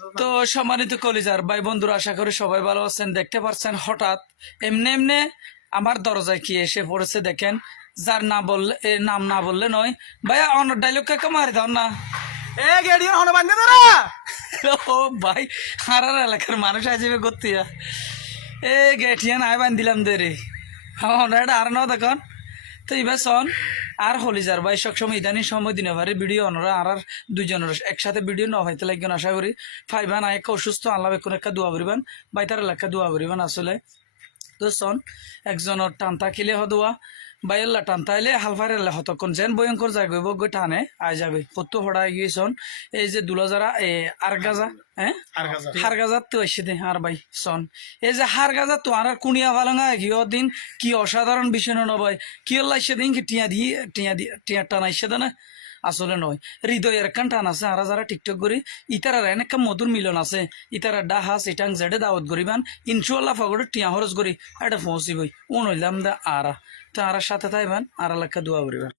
তো সম্মানিত কলিজার ভাই বন্ধুরা, আশা করি সবাই ভালো আছেন। দেখতে পাচ্ছেন হঠাৎ এমনি এমনি আমার দরজায় কি এসে পড়েছে দেখেন। যার না বললে নাম না বললে নয়। ভাইয়া অন্য ডায়লগ কাকে মারি দাও না। এ গেডিয়ন হন বান্ধে ধরা ও ভাই, আর এলাকার মানুষ আসবে করতে এ গেঠিয়ান আয় বান দিলাম দেরি এটা আর না দেখুন। তো এবার শোন আর হলিজার ভাই সবসময় ইদানিং সময় দিনে পারে ভিডিও অনরা আর দুইজনের একসাথে ভিডিও ন হইতে লাগবেন আশা করি। ফাইবান এক অসুস্থ আল্লাহ এখন একটা দোয়া করিবান, ভাই তার এলাকা দোয়া করিবান আসলে। তো শোন একজনের টানতা কিলে হদুয়া বাইল্লা টানতা এলে হালফার এলে হতক্ষণ যেন ভয়ঙ্কর যাবে গই টানে আয় যাবে কত হড়াই গিয়েছন। এই যে দুলা যারা আর গাজা হ্যাঁ হার গাজার তো এসে দে আর ভাই শোন এই যে হার গাজা তো আর কুনিয়া ভালঙ্গা গিয়ে দিন কি অসাধারণ বিষয় নয় কি আল্লাহ সেদিন কি টিয়া টানাইছে না আসলে নয়। হৃদয়ের কান টান আছে আর যারা টিকটক করি ইতারার এনেকা মধুর মিলন আছে। ইতারা ডাহা সিটাং জেডে দাওয়াত করিবান ইনশাল্লাহ ফগড়ে টিয়া হরস করি এটা পৌঁছিবই ও নইলাম দা আরা তো আর সাথে তাইবান আর এলাকা দোয়া করিবান।